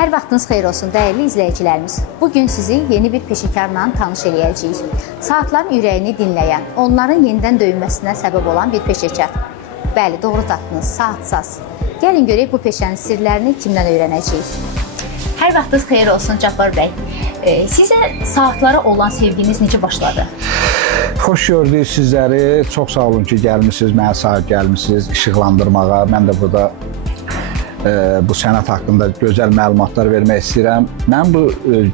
Hər vaxtınız xeyir olsun dəyərli izləyicilərimiz. Bugün sizi yeni bir peşəkarla tanış eləyəcəyik. Saatların ürəyini dinləyən, onların yenidən döyünməsinə səbəb olan bir peşəkar. Bəli, doğru tapdınız, saatsaz. Gəlin görək bu peşənin sirlərini kimdən öyrənəcəyik. Hər vaxtınız xeyir olsun Cabbar bəy. Sizə saatlara olan sevginiz necə başladı? Xoş gördük sizləri. Çox sağ olun ki, gəlmisiniz, mənə sahib gəlmisiniz işıqlandırmağa. Mən də burada bu sənət haqqında gözəl məlumatlar vermək istəyirəm. Mən bu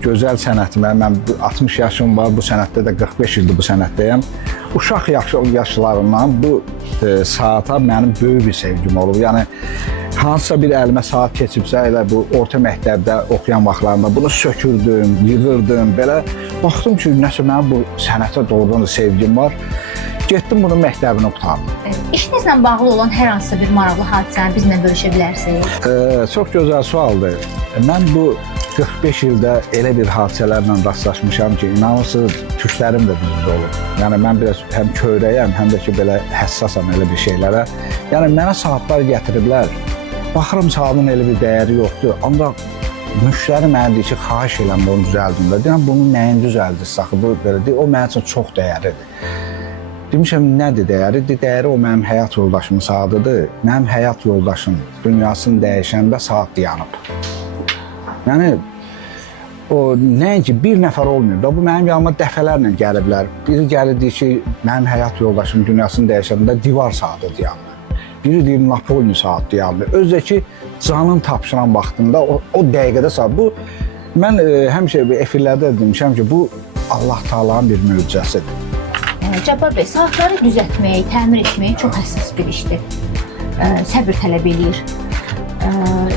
gözəl sənətimə, mən 60 yaşım var, bu sənətdə də 45 ildir bu sənətdəyəm. Uşaq yaşlarından bu saata mənim böyük bir sevgim olub. Yəni, hansısa bir əlimə saat keçibsə, elə bu orta məktəbdə oxuyan vaxtlarında bunu sökürdüm, yığırdım, belə baxdım ki, nəsə mənim bu sənətə doğrudan da sevgim var. Getdim bunun məktəbini qurtardım. İşinizlə bağlı olan hər hansısa bir maraqlı hadisəni bizlə bölüşə bilərsiniz? Çox gözəl sualdır. Mən bu 45 ildə elə bir hadisələrlə rastlaşmışam ki, inanırsınız, tüklərim də düz olub. Yəni, mən biraz həm köyrəyəm, həm də ki, belə həssasam elə bir şeylərə. Yəni, mənə saatlar gətiriblər. Baxıram, saatın elə bir dəyəri yoxdur. Ancaq müştəri mənə deyir ki, xahiş eləm bunu düzəldim də. Deyirəm, bunu nəyin düzəldirsə, axı, bu belə deyir, o mənim üçün çox dəyərlidir. Demişəm, nədir dəyəri? Dəyəri o mənim həyat yoldaşımın saatıdır. Mənim həyat yoldaşım dünyasını dəyişəndə saat dayanıb. Yəni, o nəinki bir nəfər olmuyor da, bu mənim yanıma dəfələrlə gəliblər. Biri gəlir deyir ki, mənim həyat yoldaşım dünyasını dəyişəndə divar saatı dayandı. Biri deyir, Napolni saat dayandı. Özdə ki, canın tapşıran vaxtında o dəqiqədə saat. Bu, mən həmişə efirlərdə demişəm ki, bu Allah Taala'nın bir möcüzəsidir. Cabbar bəy, saatları düzəltmək, təmir etmək çox həssas bir işdir. Səbr tələb eləyir.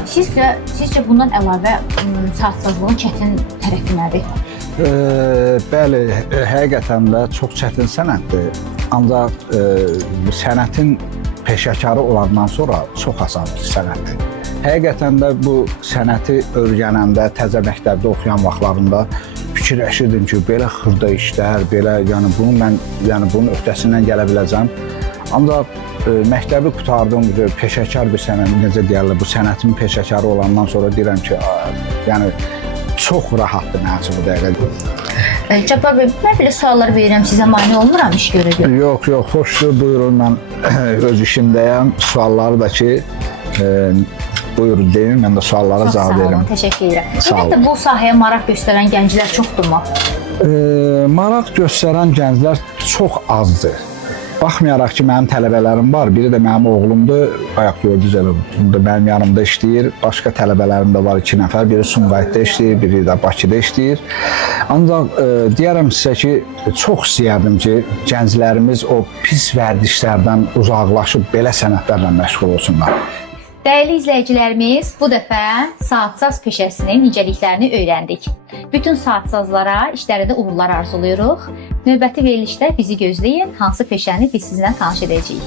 Sizcə bundan əlavə saatsazlığın çətin tərəfi nədir? Bəli, həqiqətən də çox çətin sənətdir. Ancaq sənətin peşəkarı olandan sonra çox asan bir sənətdir. Həqiqətən də bu sənəti öyrənəndə, təzə məktəbdə oxuyan vaxtlarında fikirləşirdim ki, belə xırda işlər, belə, yəni bunu mən, yəni bunun öhdəsindən gələ biləcəm. Ancaq məktəbi qurtardım, peşəkar bir sənət, necə deyərlər, bu sənətin peşəkarı olandan sonra deyirəm ki, yəni çox rahatdır mənim üçün bu dəqiqə. Cabbar bəy, mən belə suallar verirəm, sizə mane olmuram iş görürəm. Yox, xoşdur, buyurun, mən öz işimdəyəm. Sualları da ki, buyurun deyin, mən də suallara cavab verim. Çox sağ olun, təşəkkür edirəm. Ümumiyyətlə, bu sahəyə maraq göstərən gənclər çoxdurmu? Maraq göstərən gənclər çox azdır. Baxmayaraq ki, mənim tələbələrim var, biri də mənim oğlumdur, bayaq gördünüz elə, mənim yanımda işləyir. Başqa tələbələrim də var 2 nəfər, biri Sumqayıtda işləyir, biri də Bakıda işləyir. Ancaq deyərəm sizə ki, çox istəyərdim ki, gənclərimiz o pis vərdişlərdən uzaqlaşıb belə sənətlərlə məşğul olsunlar. Dəyərli izləyicilərimiz, bu dəfə saatsaz peşəsinin nicəliklərini öyrəndik. Bütün saatsazlara işlərində uğurlar arzulayırıq. Növbəti verilişdə bizi gözləyin, hansı peşəni biz sizinlə tanış edəcəyik.